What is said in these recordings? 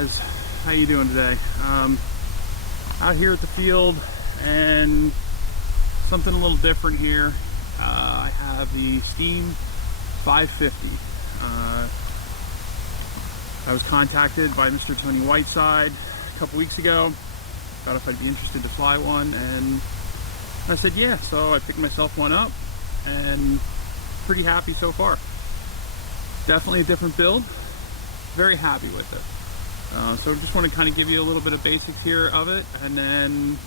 guys, how you doing today? Out here at the field, and something a little different here. I have the Steam 550. I was contacted by Mr. Tony Whiteside a couple weeks ago about if I'd be interested to fly one, and I said yeah. So I picked myself one up and pretty happy so far. Definitely a different build, very happy with it. So just want to kind of give you a little bit of basics here of it, and then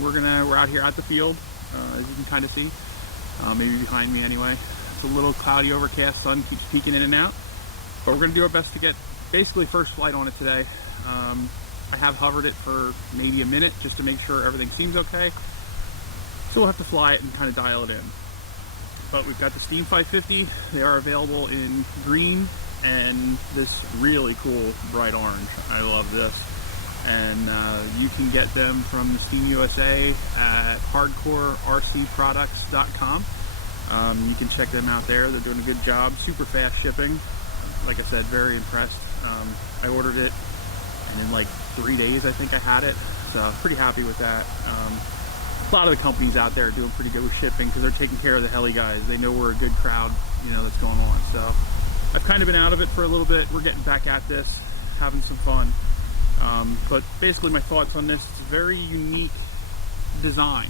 we're out here at the field, as you can kind of see, maybe behind me anyway. It's a little cloudy, overcast, sun keeps peeking in and out, but we're going to do our best to get basically first flight on it today. I have hovered it for maybe a minute just to make sure everything seems okay, so we'll have to fly it and kind of dial it in. But we've got the Steam 550. They are available in green and this really cool bright orange. I love this. And you can get them from Steam USA at hardcorercproducts.com. You can check them out there. They're doing a good job. Super fast shipping. Like I said, very impressed. I ordered it, and in like 3 days I think I had it. So pretty happy with that. A lot of the companies out there are doing pretty good with shipping because they're taking care of the heli guys. They know we're a good crowd, that's going on. So I've kind of been out of it for a little bit. We're getting back at this, having some fun. But basically my thoughts on this, it's a very unique design.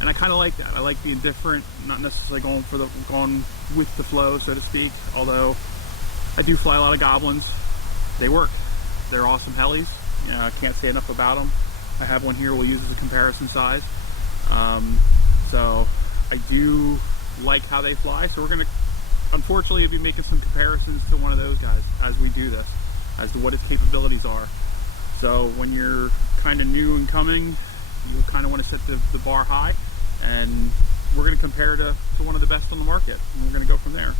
And I kind of like that. I like being different, not necessarily going with the flow, so to speak. Although I do fly a lot of Goblins. They work. They're awesome helis. I can't say enough about them. I have one here we'll use as a comparison size. So I do like how they fly. So we're going to, unfortunately, be making some comparisons to one of those guys as we do this, as to what its capabilities are. So when you're kind of new and coming, you kind of want to set the bar high, and we're going to compare to one of the best on the market, and we're going to go from there.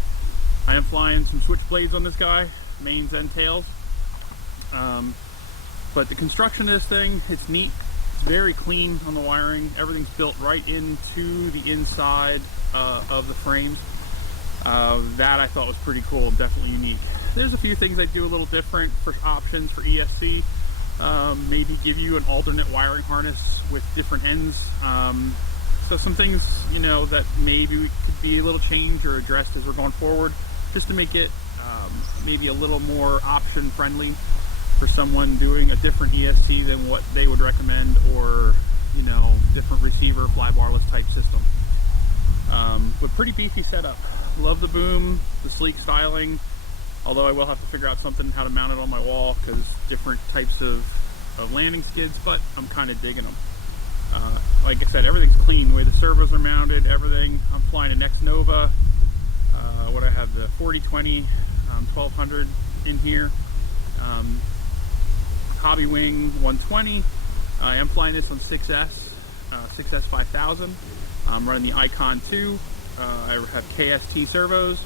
I am flying some switchblades on this guy, mains and tails. But the construction of this thing, it's neat. It's very clean on the wiring. Everything's built right into the inside of the frames. That I thought was pretty cool, definitely unique. There's a few things I do a little different for options for ESC. Maybe give you an alternate wiring harness with different ends. So some things, that maybe could be a little changed or addressed as we're going forward, just to make it maybe a little more option friendly for someone doing a different ESC than what they would recommend, or different receiver, fly barless type system. But pretty beefy setup. Love the boom, the sleek styling, although I will have to figure out something how to mount it on my wall because different types of landing skids, but I'm kind of digging them. Like I said, everything's clean, the way the servos are mounted, everything. I'm flying an X Nova. What I have, the 4020 1200 in here. Hobby Wing 120. I am flying this on 6S 5000. I'm running the Icon 2. I have KST servos,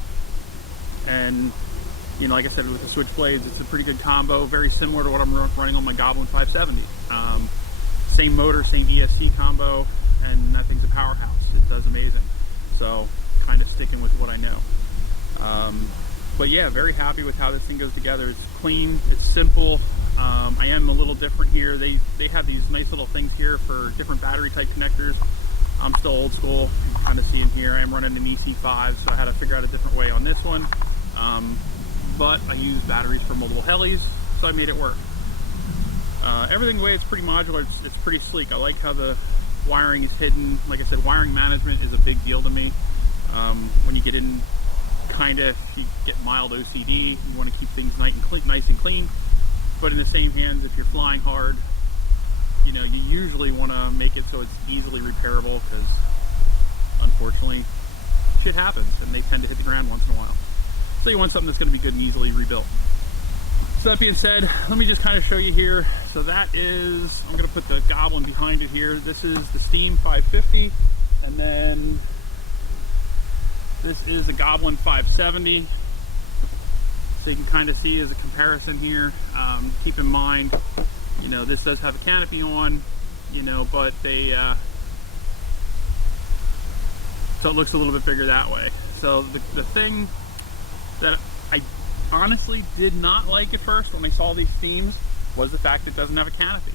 and like I said, with the switchblades, it's a pretty good combo, very similar to what I'm running on my Goblin 570. Same motor, same ESC combo, and that thing's a powerhouse. It does amazing. So kind of sticking with what I know. But yeah, very happy with how this thing goes together. It's clean, it's simple. I am a little different here. They have these nice little things here for different battery type connectors. I'm still old school. You can kind of see in here, I am running an EC5, so I had to figure out a different way on this one. But I use batteries for multiple helis, so I made it work. Everything the way it's pretty modular, it's pretty sleek. I like how the wiring is hidden. Like I said, wiring management is a big deal to me. When you get in, if you get mild OCD, you want to keep things nice and clean. But in the same hands, if you're flying hard, you usually want to make it so it's easily repairable, because unfortunately shit happens and they tend to hit the ground once in a while. So you want something that's going to be good and easily rebuilt. So that being said, let me just kind of show you here. So that is, I'm going to put the Goblin behind it here. This is the Steam 550, and then this is the Goblin 570. So you can kind of see as a comparison here. Keep in mind, this does have a canopy on, but they, so it looks a little bit bigger that way. So the thing that I honestly did not like at first when I saw these themes was the fact it doesn't have a canopy.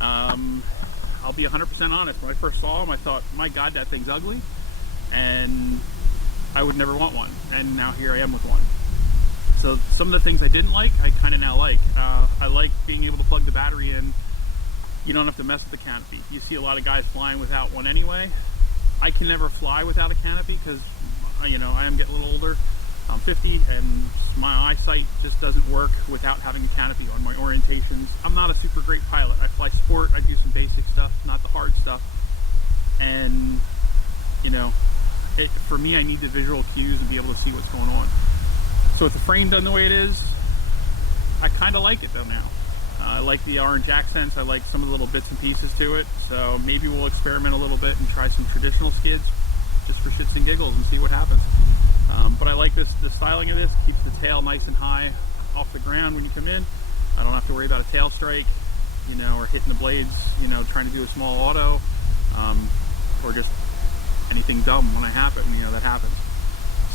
I'll be 100% honest. When I first saw them, I thought, my God, that thing's ugly, and I would never want one. And now here I am with one. So some of the things I didn't like, I kind of now like. I like being able to plug the battery in. You don't have to mess with the canopy. You see a lot of guys flying without one anyway. I can never fly without a canopy because, you know, I am getting a little older. I'm 50 and my eyesight just doesn't work without having a canopy on my orientations. I'm not a super great pilot. I fly sport, I do some basic stuff, not the hard stuff. And, you know, for me, I need the visual cues and be able to see what's going on. So with the frame done the way it is, I kind of like it though now. I like the orange accents, I like some of the little bits and pieces to it. So maybe we'll experiment a little bit and try some traditional skids just for shits and giggles and see what happens. But I like the styling of this. Keeps the tail nice and high off the ground when you come in. I don't have to worry about a tail strike, you know, or hitting the blades, you know, trying to do a small auto, or just anything dumb when I happen, you know, that happens.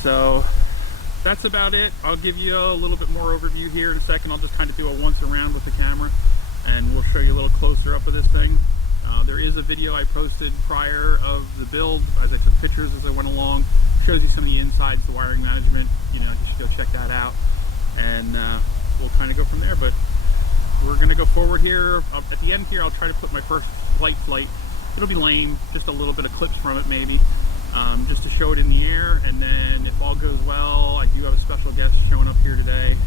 So that's about it. I'll give you a little bit more overview here in a second. I'll just kind of do a once around with the camera and we'll show you a little closer up of this thing. There is a video I posted prior of the build as I took pictures as I went along. Shows you some of the insides, the wiring management. You know, you should go check that out, and we'll kind of go from there. But we're going to go forward here. At the end here, I'll try to put my first flight. It'll be lame, just a little bit of clips from it maybe, just to show it in the air. And then if all goes well, I do have a special guest showing up here today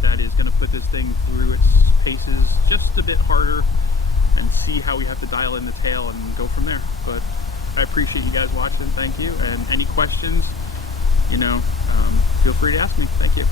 that is going to put this thing through its paces just a bit harder and see how we have to dial in the tail and go from there. But I appreciate you guys watching. Thank you. And any questions, you know, feel free to ask me. Thank you.